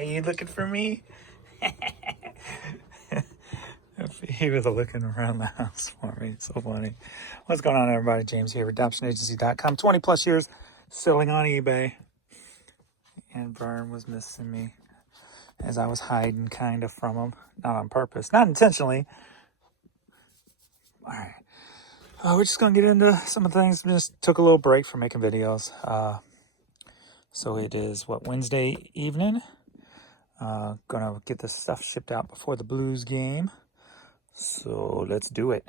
You looking for me? He was looking around the house for me. It's so funny. What's going on, everybody? James here, redemptionagency.com. 20 plus years selling on eBay. And Vern was missing me as I was hiding kind of from him. Not on purpose, not intentionally. All right. We're just going to get into some of the things. We just took a little break from making videos. So it is, Wednesday evening. Gonna get this stuff shipped out before the Blues game. So let's do it.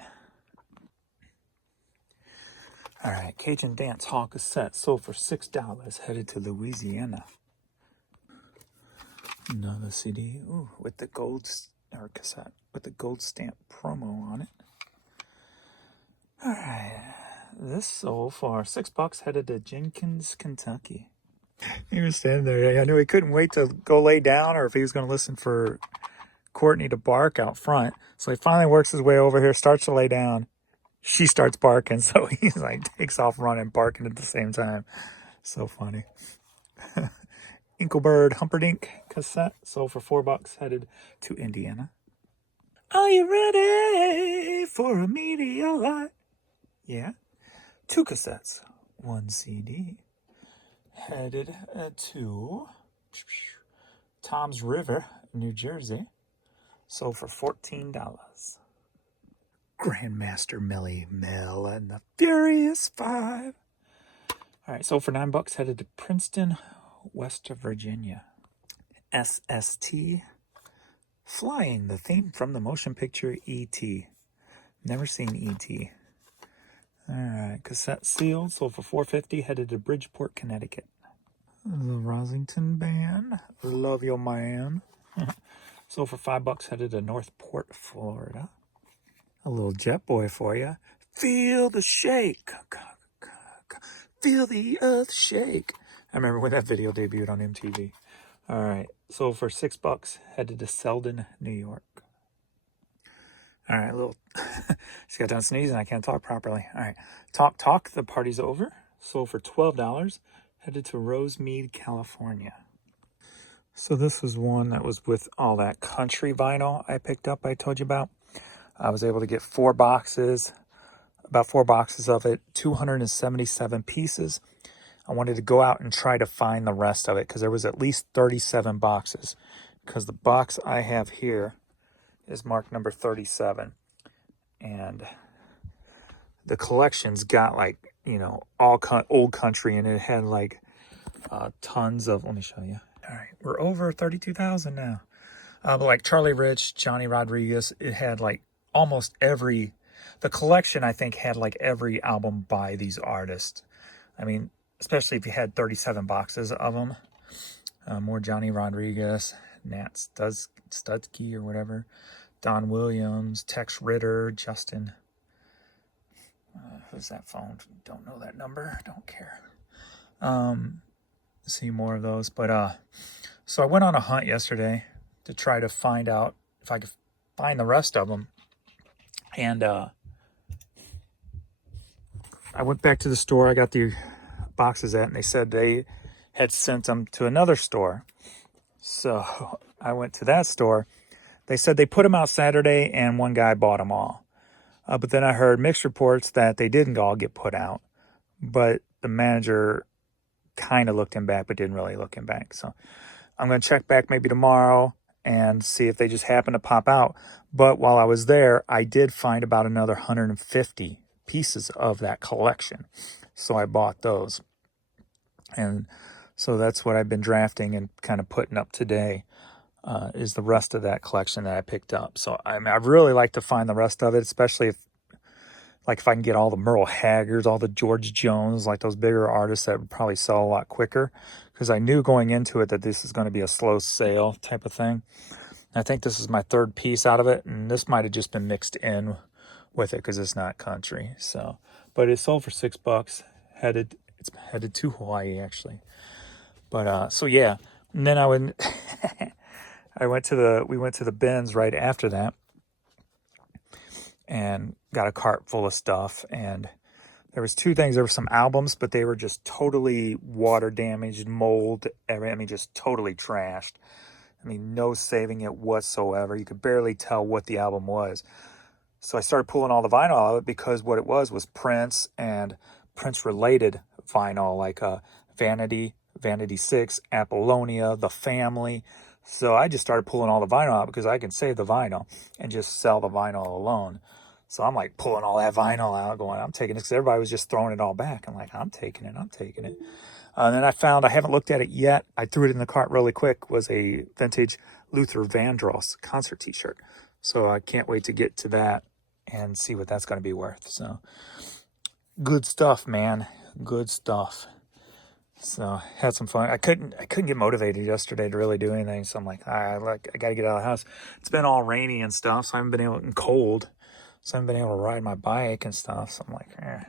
All right, Cajun Dance Hall cassette sold for $6, headed to Louisiana. Another CD, with the cassette with the gold stamp promo on it. All right, this sold for $6, headed to Jenkins, Kentucky. He was standing there. I knew he couldn't wait to go lay down, or if he was going to listen for Courtney to bark out front. So he finally works his way over here, starts to lay down. She starts barking, so he's like takes off running, barking at the same time. So funny. Inklebird Humperdinck cassette sold for $4, headed to Indiana. Are you ready for a meteorite? Yeah. 2 cassettes, 1 CD, headed to Tom's River, New Jersey. Sold for $14. Grandmaster Melly Mel and the Furious Five. All right, sold for $9, headed to Princeton, West Virginia. SST Flying, the theme from the motion picture E.T. Never seen E.T. All right, cassette sealed, sold for $4.50, headed to Bridgeport, Connecticut. The Rosington Band, Love Your Man. Sold for $5, headed to Northport, Florida. A little Jet Boy for you. Feel the shake. Feel the earth shake. I remember when that video debuted on MTV. All right. Sold for $6, headed to Selden, New York. All right. Just got done sneezing. I can't talk properly. All right. Talk. The party's over. Sold for $12, headed to Rosemead, California. So this was one that was with all that country vinyl I picked up, I told you about. I was able to get 4 boxes, about 4 boxes of it, 277 pieces. I wanted to go out and try to find the rest of it because there was at least 37 boxes. Because the box I have here is marked number 37. And the collection's got all old country, and it had tons of, let me show you. All right, we're over 32,000 now. But like Charlie Rich, Johnny Rodriguez, it had almost every, the collection I think had every album by these artists. I mean, especially if you had 37 boxes of them. More Johnny Rodriguez, Nat Studsky or whatever, Don Williams, Tex Ritter, Justin. Who's that phone? Don't know that number. Don't care. See more of those. But so I went on a hunt yesterday to try to find out if I could find the rest of them. And I went back to the store I got the boxes at, and they said they had sent them to another store. So I went to that store. They said they put them out Saturday, and one guy bought them all. But then I heard mixed reports that they didn't all get put out. But the manager kind of looked him back, but didn't really look him back. So I'm going to check back maybe tomorrow and see if they just happen to pop out. But while I was there, I did find about another 150 pieces of that collection. So I bought those. And so that's what I've been drafting and kind of putting up today, is the rest of that collection that I picked up. So I'd really like to find the rest of it, especially if I can get all the Merle Haggards, all the George Jones, those bigger artists that would probably sell a lot quicker. Because I knew going into it that this is going to be a slow sale type of thing. I think this is my 3rd piece out of it, and this might have just been mixed in with it because it's not country. So, but it sold for $6. It's headed to Hawaii actually. But so yeah, and then we went to the bins right after that, and got a cart full of stuff. And there was 2 things. There were some albums, but they were just totally water damaged, mold. I mean, just totally trashed. I mean, no saving it whatsoever. You could barely tell what the album was. So I started pulling all the vinyl out of it because what it was Prince and Prince-related vinyl, like Vanity, Vanity 6, Apollonia, The Family. So I just started pulling all the vinyl out because I can save the vinyl and just sell the vinyl alone. So I'm like pulling all that vinyl out, going, I'm taking it, because everybody was just throwing it all back. I'm like, I'm taking it, I'm taking it. And then I found, I haven't looked at it yet, I threw it in the cart really quick, was a vintage Luther Vandross concert t-shirt. So I can't wait to get to that and see what that's going to be worth. So good stuff, man. Good stuff. So had some fun. I couldn't get motivated yesterday to really do anything. So I'm like, I got to get out of the house. It's been all rainy and stuff, so I haven't been able, and cold, so I haven't been able to ride my bike and stuff. So I'm like, eh.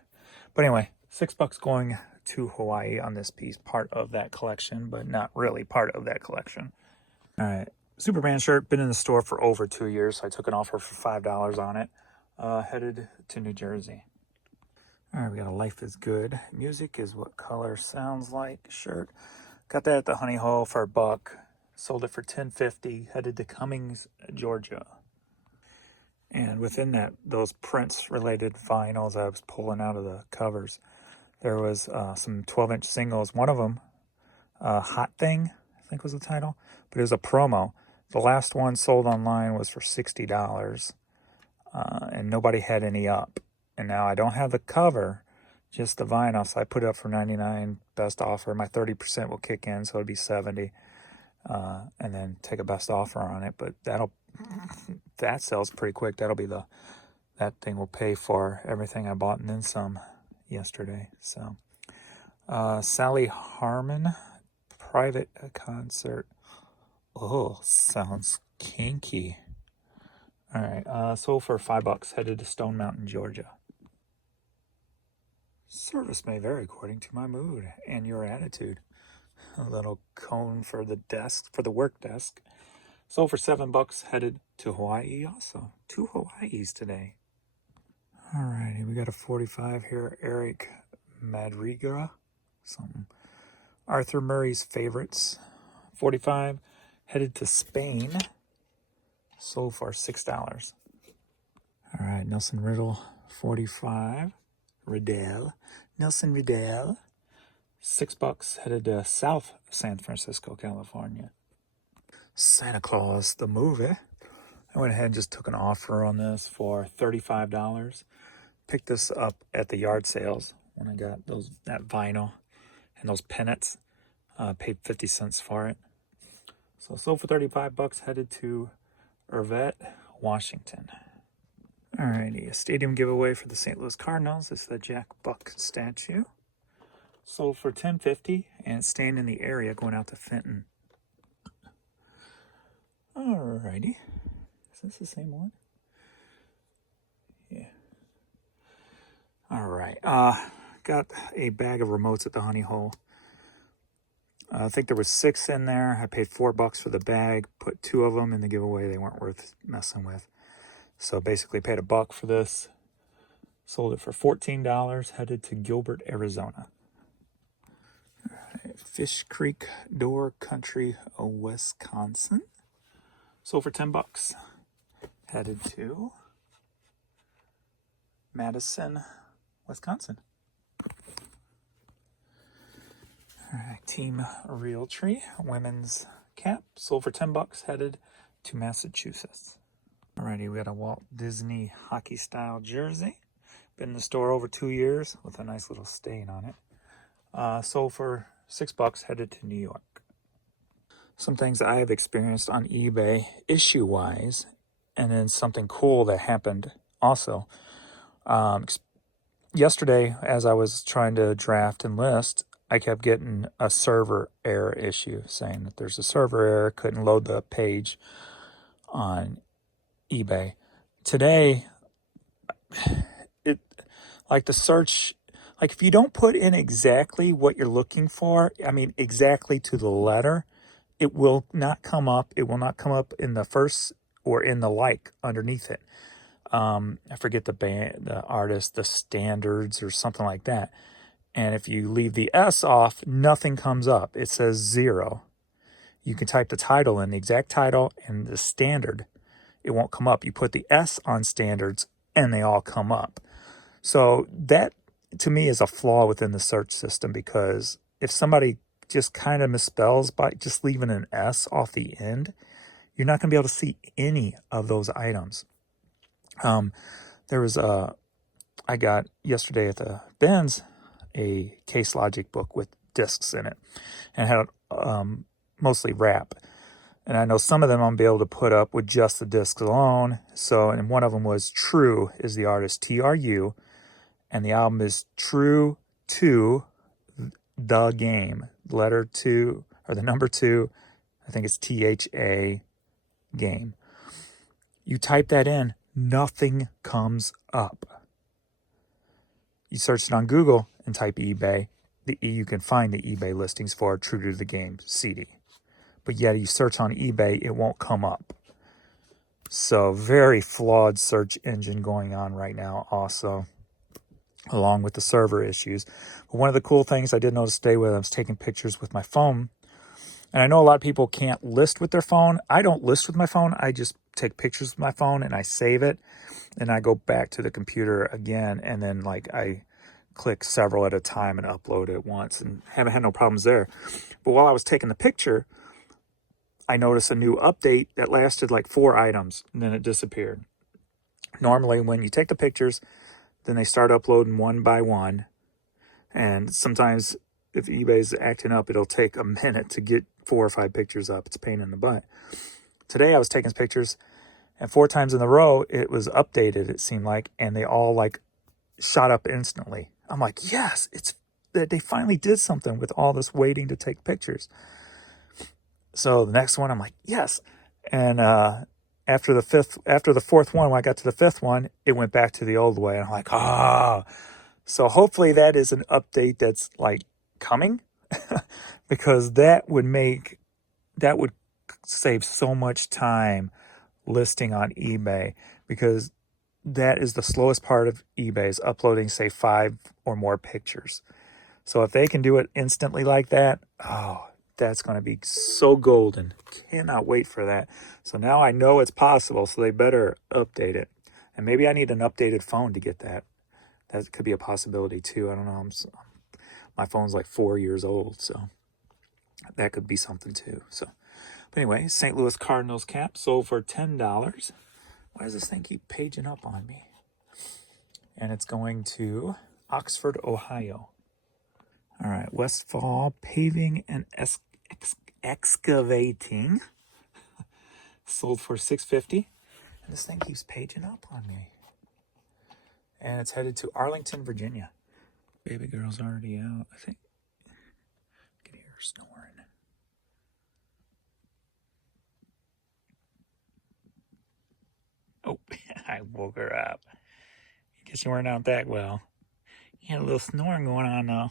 But anyway, $6 going to Hawaii on this piece, part of that collection, but not really part of that collection. All right, Superman shirt, been in the store for over 2 years, so I took an offer for $5 on it. Headed to New Jersey. All right, we got a Life is Good. Music is what color sounds like shirt. Got that at the Honey Hole for $1. Sold it for $10.50. Headed to Cummings, Georgia. And within that, those Prince-related vinyls I was pulling out of the covers, there was some 12-inch singles. One of them, Hot Thing, I think was the title, but it was a promo. The last one sold online was for $60, and nobody had any up. And now I don't have the cover, just the vinyl, so I put it up for $99, best offer. My 30% will kick in, so it'd be $70, and then take a best offer on it. But that sells pretty quick. That'll be that thing will pay for everything I bought and then some yesterday. So Sally Harmon, private concert. Oh, sounds kinky. All right, sold for $5. Headed to Stone Mountain, Georgia. Service may vary according to my mood and your attitude. A little cone for the desk, for the work desk. Sold for $7. Headed to Hawaii also. 2 Hawaiis today. Alrighty, we got a 45 here. Eric Madriga. Something. Arthur Murray's Favorites. 45. Headed to Spain. Sold for $6. Alright, Nelson Riddle. 45. Nelson Riddle. $6. Headed to South San Francisco, California. Santa Claus, the movie. I went ahead and just took an offer on this for $35. Picked this up at the yard sales when I got that vinyl and those pennants. Paid 50 cents for it. So sold for $35. Headed to Irvette, Washington. Alrighty, a stadium giveaway for the St. Louis Cardinals. It's the Jack Buck statue. Sold for $10.50 and it's staying in the area going out to Fenton. Alrighty. Is this the same one? Yeah. Alright. Got a bag of remotes at the Honey Hole. I think there was 6 in there. I paid $4 for the bag. Put 2 of them in the giveaway. They weren't worth messing with. So basically paid $1 for this. Sold it for $14. Headed to Gilbert, Arizona. All right, Fish Creek Door Country, Wisconsin. Sold for $10. Headed to Madison, Wisconsin. All right, Team Realtree, women's cap. Sold for $10. Headed to Massachusetts. Alrighty, we got a Walt Disney hockey style jersey. Been in the store over 2 years with a nice little stain on it. Sold for $6. Headed to New York. Some things I have experienced on eBay issue-wise, and then something cool that happened also. Yesterday, as I was trying to draft and list, I kept getting a server error issue saying that there's a server error, couldn't load the page on eBay. Today, like the search, like if you don't put in exactly what you're looking for, I mean exactly to the letter, it will not come up. It will not come up in the first or in the like underneath it. I forget the band, the artist, the Standards or something like that. And if you leave the S off, nothing comes up. It says 0. You can type the title in, the exact title and the standard. It won't come up. You put the S on standards and they all come up. So that to me is a flaw within the search system, because if somebody just kind of misspells by just leaving an S off the end, you're not going to be able to see any of those items. There was I got yesterday at the Benz a Case Logic book with discs in it, and had mostly rap. And I know some of them I'm going to be able to put up with just the discs alone. So, and one of them was True, is the artist, TRU, and the album is True to the Game. Letter 2, or the number 2, I think it's THA Game. You type that in, nothing comes up. You search it on Google and type eBay. You can find the eBay listings for True to the Game CD. But yet you search on eBay, it won't come up. So very flawed search engine going on right now also, along with the server issues. But one of the cool things I did notice today when I was taking pictures with my phone, and I know a lot of people can't list with their phone. I don't list with my phone. I just take pictures with my phone and I save it. And I go back to the computer again, and then like I click several at a time and upload it once, and haven't had no problems there. But while I was taking the picture, I noticed a new update that lasted like 4 items, and then it disappeared. Normally, when you take the pictures, then they start uploading one by one. And sometimes if eBay's acting up, it'll take a minute to get 4 or 5 pictures up. It's a pain in the butt. Today I was taking pictures, and 4 times in a row, it was updated, it seemed like, and they all like shot up instantly. I'm like, yes, it's that they finally did something with all this waiting to take pictures. So the next one, I'm like, yes. And after the fourth one, when I got to the 5th one, it went back to the old way. And I'm like, ah. So hopefully that is an update that's like coming, because that would save so much time listing on eBay, because that is the slowest part of eBay, is uploading, say, 5 or more pictures. So if they can do it instantly like that, oh, that's going to be so golden. Cannot wait for that. So now I know it's possible, so they better update it. And maybe I need an updated phone to get that. That could be a possibility too. I don't know. My phone's like 4 years old, so that could be something too. So, but anyway, St. Louis Cardinals cap sold for $10. Why does this thing keep paging up on me? And it's going to Oxford, Ohio. All right, Westfall Paving and Excavating sold for $6.50. And this thing keeps paging up on me. And it's headed to Arlington, Virginia. Baby girl's already out, I think. I can hear her snoring. Oh, I woke her up. I guess you weren't out that well. You had a little snoring going on though.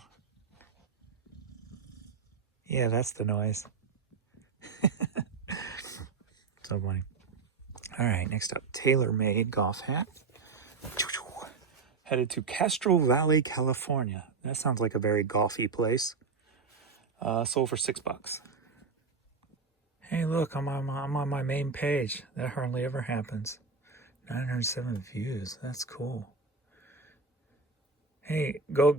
Yeah, that's the noise. So funny. All right, next up, TaylorMade golf hat. Headed to Castro Valley, California. That sounds like a very golfy place. Sold for $6. Hey, look, I'm on my main page. That hardly ever happens. 907 views. That's cool. Hey, go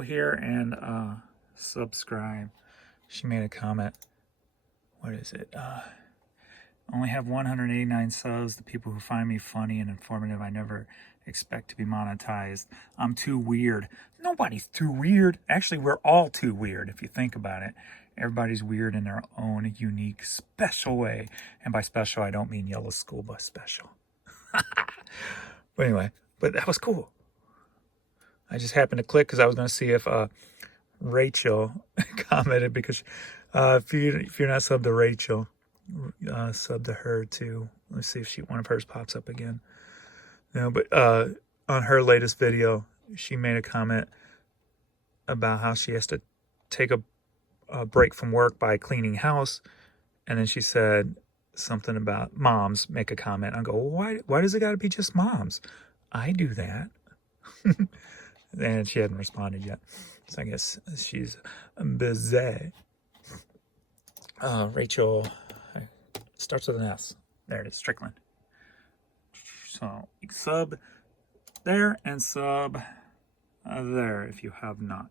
here and subscribe. She made a comment. What is it? Only have 189 subs. The people who find me funny and informative, I never expect to be monetized. I'm too weird. Nobody's too weird. Actually, we're all too weird if you think about it. Everybody's weird in their own unique, special way. And by special, I don't mean yellow school bus special. But anyway, but that was cool. I just happened to click because I was going to see if Rachel commented, because if you're not subbed to Rachel, sub to her too. Let's see if one of hers pops up again. No, but on her latest video, she made a comment about how she has to take a break from work by cleaning house, and then she said something about moms make a comment. I go, well, why does it got to be just moms? I do that. And she hadn't responded yet, so I guess she's busy. Rachel, starts with an S. There it is, Strickland. So you can sub there and sub there if you have not.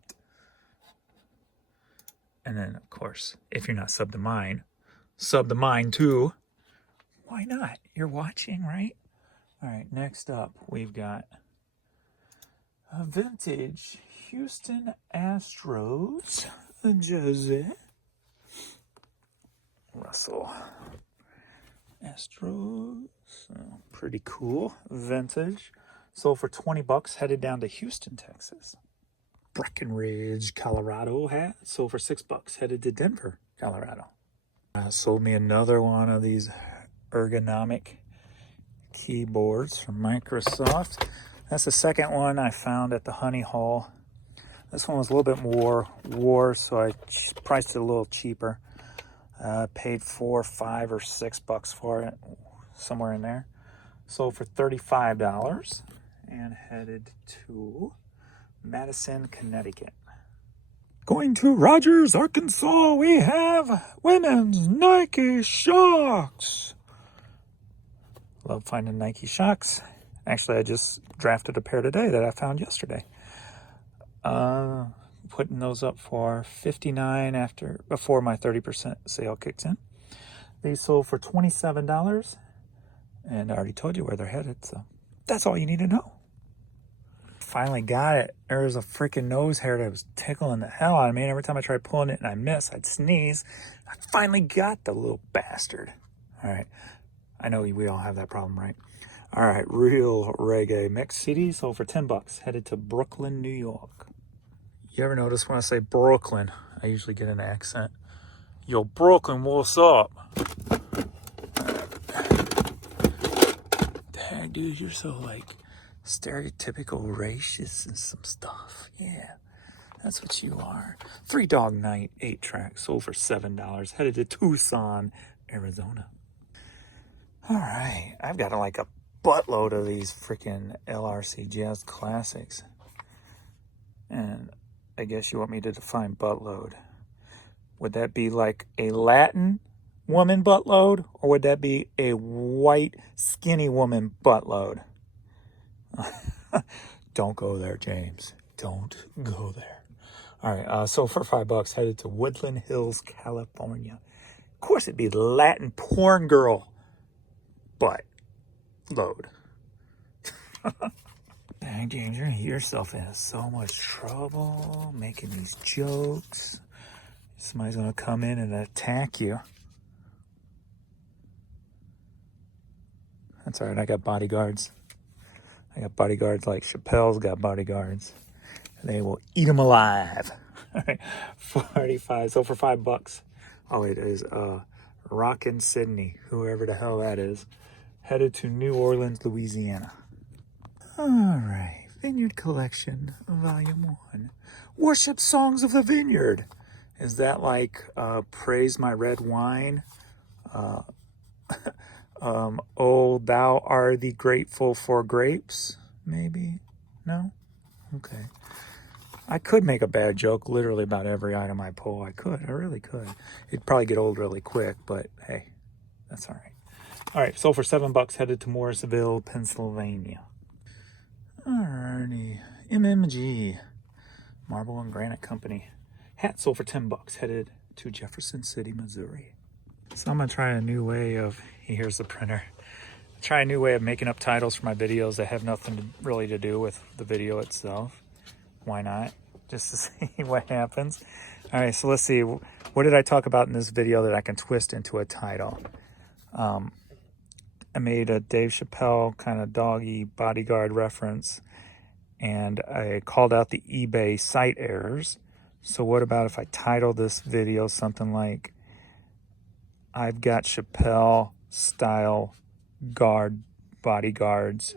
And then, of course, if you're not sub to mine too. Why not? You're watching, right? All right, next up, we've got a vintage Houston Astros jersey. Russell Astros, pretty cool, vintage. Sold for 20 bucks, headed down to Houston, Texas. Breckenridge, Colorado hat, sold for 6 bucks, headed to Denver, Colorado. Sold me another one of these ergonomic keyboards from Microsoft. That's the second one I found at the Honey Hole. This one was a little bit more war, so I priced it a little cheaper. Paid $4, $5, or $6 for it, somewhere in there. Sold for $35 and headed to Madison, Connecticut. Going to Rogers, Arkansas, we have women's Nike Shox. Love finding Nike Shox. Actually, I just drafted a pair today that I found yesterday. Putting those up for $59 before my 30% sale kicks in. They sold for $27, and I already told you where they're headed, so that's all you need to know. Finally got it. There was a freaking nose hair that was tickling the hell out of me. Every time I tried pulling it and I missed, I'd sneeze. I finally got the little bastard. All right. I know we all have that problem, right? All right. Real Reggae Mix CD sold for 10 bucks. Headed to Brooklyn, New York. You ever notice when I say Brooklyn, I usually get an accent. Yo, Brooklyn, what's up? Dang, dude, you're so like stereotypical racist and some stuff. Yeah, that's what you are. 3 Dog Night 8-track sold for $7. Headed to Tucson, Arizona. All right, I've got like a buttload of these freaking LRC Jazz Classics. And I guess you want me to define buttload. Would that be like a Latin woman buttload, or would that be a white skinny woman buttload? Don't go there, James. Don't go there. All right, so for $5, headed to Woodland Hills, California. Of course, it'd be Latin porn girl butt load. Dang, James, you're gonna get yourself in so much trouble making these jokes. Somebody's gonna come in and attack you. That's all right, I got bodyguards. I got bodyguards like Chappelle's got bodyguards. They will eat them alive. All right, 45. So for $5. Oh, it is Rockin' Sydney, whoever the hell that is, headed to New Orleans, Louisiana. All right, Vineyard Collection, Volume 1. Worship Songs of the Vineyard. Is that like Praise My Red Wine? Oh, Thou Art the Grateful for Grapes? Maybe? No? Okay. I could make a bad joke literally about every item I pull. I really could. It'd probably get old really quick, but hey, that's all right. All right, sold for $7, headed to Morrisville, Pennsylvania. Alrighty, MMG, Marble and Granite Company. Hat sold for $10, headed to Jefferson City, Missouri. So I'm gonna try a new way of, here's the printer. Try a new way of making up titles for my videos that have nothing really to do with the video itself. Why not? Just to see what happens. All right, so let's see. What did I talk about in this video that I can twist into a title? I made a Dave Chappelle kind of doggy bodyguard reference, and I called out the eBay site errors. So what about if I title this video something like, I've got Chappelle style bodyguards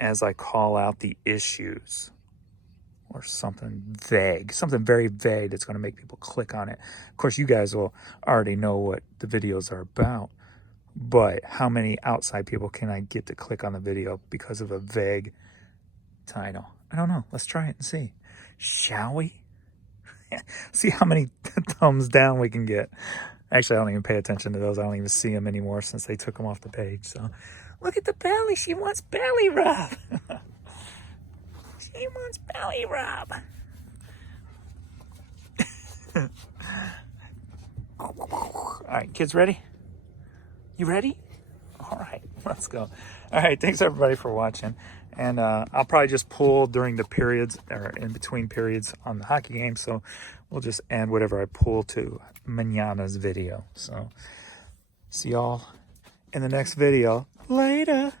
as I call out the issues, or something vague, something very vague that's going to make people click on it. Of course, you guys will already know what the videos are about, but how many outside people can I get to click on the video because of a vague title? I don't know. Let's try it and see. Shall we? See how many thumbs down we can get. Actually, I don't even pay attention to those. I don't even see them anymore since they took them off the page. So, look at the belly. She wants belly rub. She wants belly rub. All right, kids ready? You ready? All right, let's go. All right, thanks everybody for watching. And I'll probably just pull during the periods or in between periods on the hockey game. So we'll just end whatever I pull to mañana's video. So see y'all in the next video. Later.